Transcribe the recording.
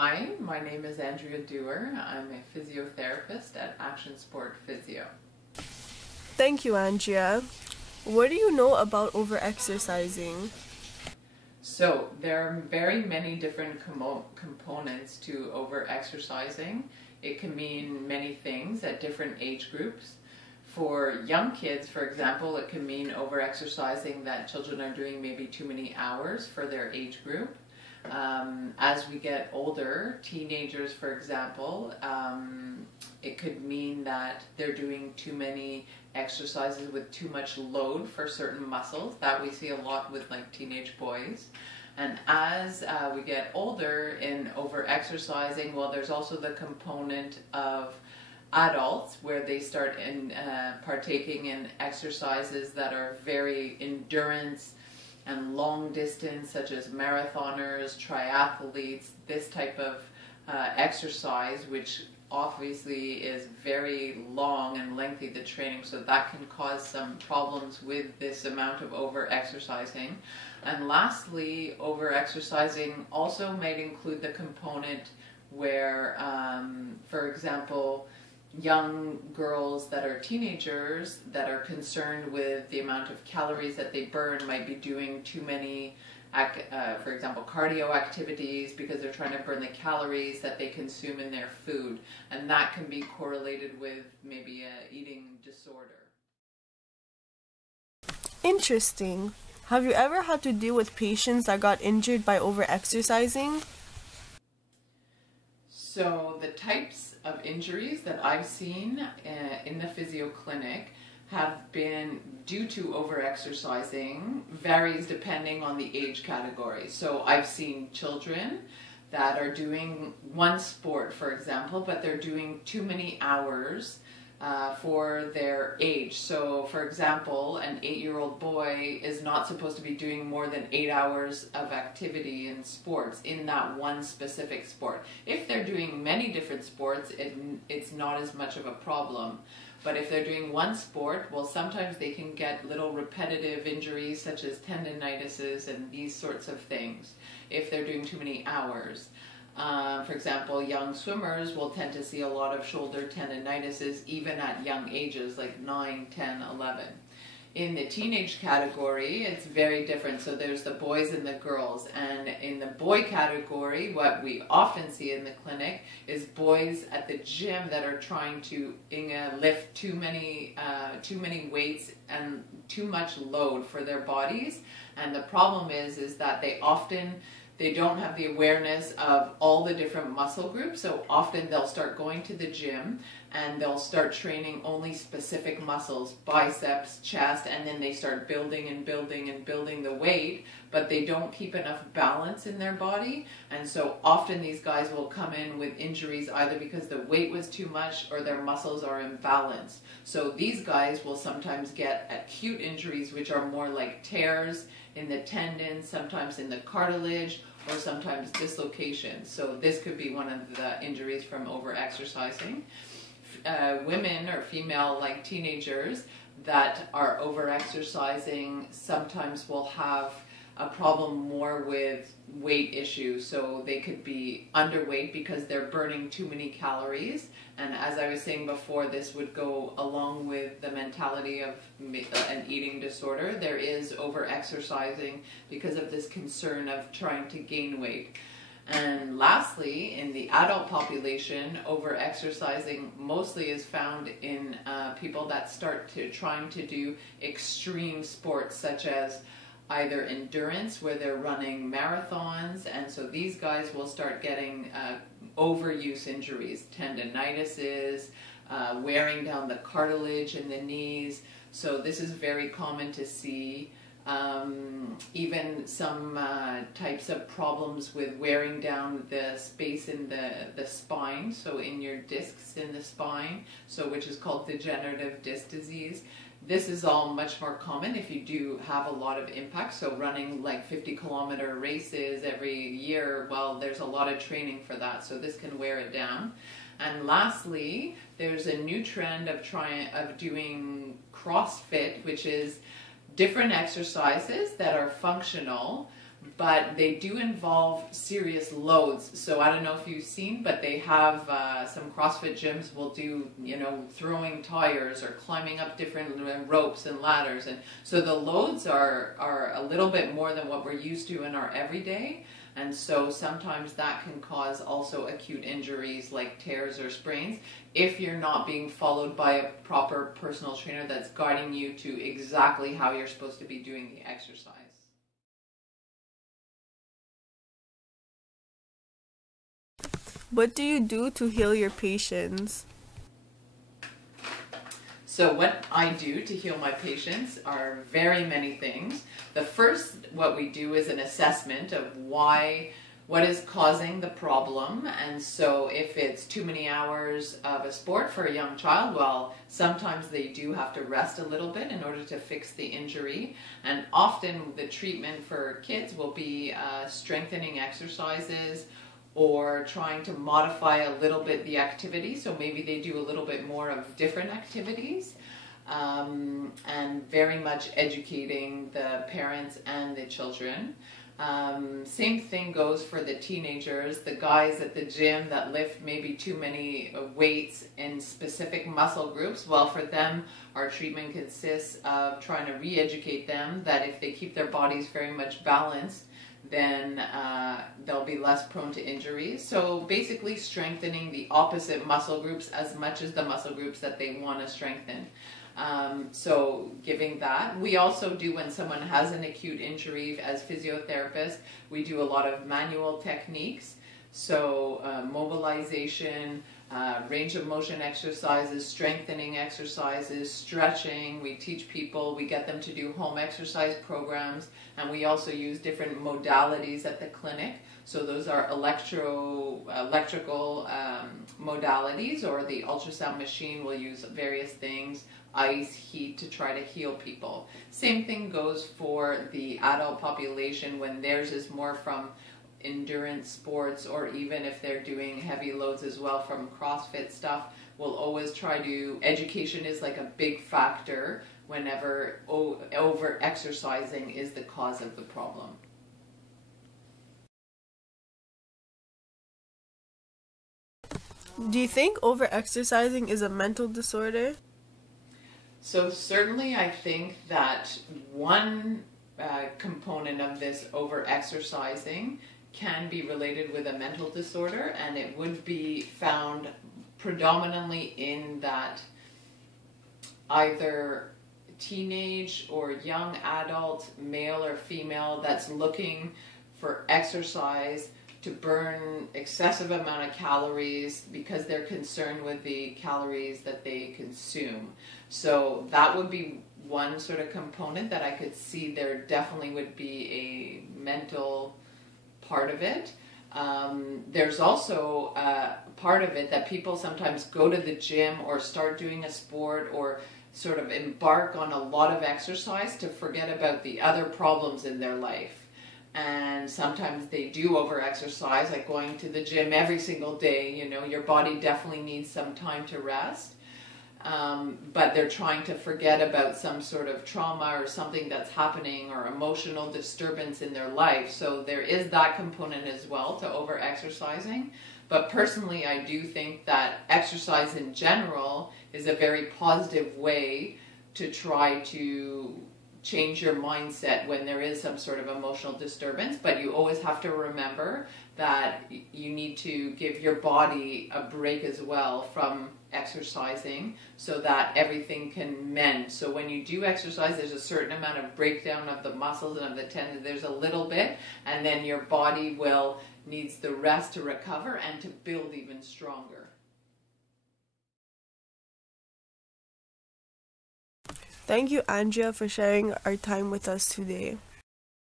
Hi, my name is Andrea Dewar. I'm a physiotherapist at Action Sport Physio. Thank you, Andrea. What do you know about over-exercising? So there are very many different components to over-exercising. It can mean many things at different age groups. For young kids, for example, it can mean over-exercising that children are doing maybe too many hours for their age group. As we get older, teenagers, for example, it could mean that they're doing too many exercises with too much load for certain muscles. That we see a lot with like teenage boys. And as we get older in over-exercising, well, there's also the component of adults where they start partaking in exercises that are very endurance and long distance, such as marathoners, triathletes, this type of exercise, which obviously is very long and lengthy, the training, so that can cause some problems with this amount of over-exercising. And lastly, over-exercising also might include the component where, for example, young girls that are teenagers that are concerned with the amount of calories that they burn might be doing too many, for example, cardio activities because they're trying to burn the calories that they consume in their food. And that can be correlated with maybe an eating disorder. Interesting. Have you ever had to deal with patients that got injured by over-exercising? So the types of injuries that I've seen in the physio clinic have been due to over-exercising, varies depending on the age category. So I've seen children that are doing one sport, for example, but they're doing too many hours for their age. So for example, an 8-year-old boy is not supposed to be doing more than 8 hours of activity in sports in that one specific sport. If they're doing many different sports, it's not as much of a problem. But if they're doing one sport, well, sometimes they can get little repetitive injuries such as tendinitises and these sorts of things if they're doing too many hours. For example, young swimmers will tend to see a lot of shoulder tendinitises even at young ages like 9, 10, 11. In the teenage category, it's very different. So there's the boys and the girls. And in the boy category, what we often see in the clinic is boys at the gym that are trying to lift too many weights and too much load for their bodies. And the problem is that they don't have the awareness of all the different muscle groups, so often they'll start going to the gym and they'll start training only specific muscles, biceps, chest, and then they start building and building and building the weight, but they don't keep enough balance in their body, and so often these guys will come in with injuries either because the weight was too much or their muscles are imbalanced. So these guys will sometimes get acute injuries, which are more like tears in the tendons, sometimes in the cartilage, or sometimes dislocations. So this could be one of the injuries from over-exercising. Women or female like teenagers that are over-exercising sometimes will have a problem more with weight issues. So they could be underweight because they're burning too many calories. And as I was saying before, this would go along with the mentality of an eating disorder. There is over-exercising because of this concern of trying to gain weight. And lastly, in the adult population, over-exercising mostly is found in people that start trying to do extreme sports such as either endurance, where they're running marathons, and so these guys will start getting overuse injuries, tendinitises, wearing down the cartilage in the knees. So this is very common to see. Even some types of problems with wearing down the space in the spine, so in your discs in the spine, so which is called degenerative disc disease. This is all much more common if you do have a lot of impact, so running like 50-kilometer races every year, well, there's a lot of training for that, so this can wear it down. And lastly, there's a new trend of doing CrossFit, which is different exercises that are functional, but they do involve serious loads. So I don't know if you've seen, but they have some CrossFit gyms will do, throwing tires or climbing up different ropes and ladders. And so the loads are a little bit more than what we're used to in our everyday. And so sometimes that can cause also acute injuries like tears or sprains if you're not being followed by a proper personal trainer that's guiding you to exactly how you're supposed to be doing the exercise. What do you do to heal your patients? So what I do to heal my patients are very many things. The first, what we do is an assessment of what is causing the problem. And so if it's too many hours of a sport for a young child, well, sometimes they do have to rest a little bit in order to fix the injury. And often the treatment for kids will be strengthening exercises, or trying to modify a little bit the activity, so maybe they do a little bit more of different activities, and very much educating the parents and the children. Same thing goes for the teenagers, the guys at the gym that lift maybe too many weights in specific muscle groups. Well, for them, our treatment consists of trying to re-educate them that if they keep their bodies very much balanced, then they'll be less prone to injuries. So basically strengthening the opposite muscle groups as much as the muscle groups that they want to strengthen. So giving that. We also do, when someone has an acute injury as physiotherapists, we do a lot of manual techniques. So mobilization, range of motion exercises, strengthening exercises, stretching. We teach people, we get them to do home exercise programs, and we also use different modalities at the clinic. So those are electrical modalities, or the ultrasound machine will use various things, ice, heat, to try to heal people. Same thing goes for the adult population when theirs is more from endurance sports, or even if they're doing heavy loads as well from CrossFit stuff. We'll always try to, education is like a big factor whenever over exercising is the cause of the problem. Do you think over-exercising is a mental disorder? So certainly I think that one component of this over-exercising can be related with a mental disorder, and it would be found predominantly in that either teenage or young adult, male or female, that's looking for exercise to burn excessive amount of calories because they're concerned with the calories that they consume. So that would be one sort of component that I could see there definitely would be a mental part of it. There's also a part of it that people sometimes go to the gym or start doing a sport or sort of embark on a lot of exercise to forget about the other problems in their life. And sometimes they do over-exercise, like going to the gym every single day. You know, your body definitely needs some time to rest. But they're trying to forget about some sort of trauma or something that's happening or emotional disturbance in their life. So there is that component as well to over-exercising. But personally, I do think that exercise in general is a very positive way to try to change your mindset when there is some sort of emotional disturbance. But you always have to remember that you need to give your body a break as well from exercising so that everything can mend. So when you do exercise, there's a certain amount of breakdown of the muscles and of the tendons. There's a little bit, and then your body needs the rest to recover and to build even stronger. Thank you, Andrea, for sharing our time with us today.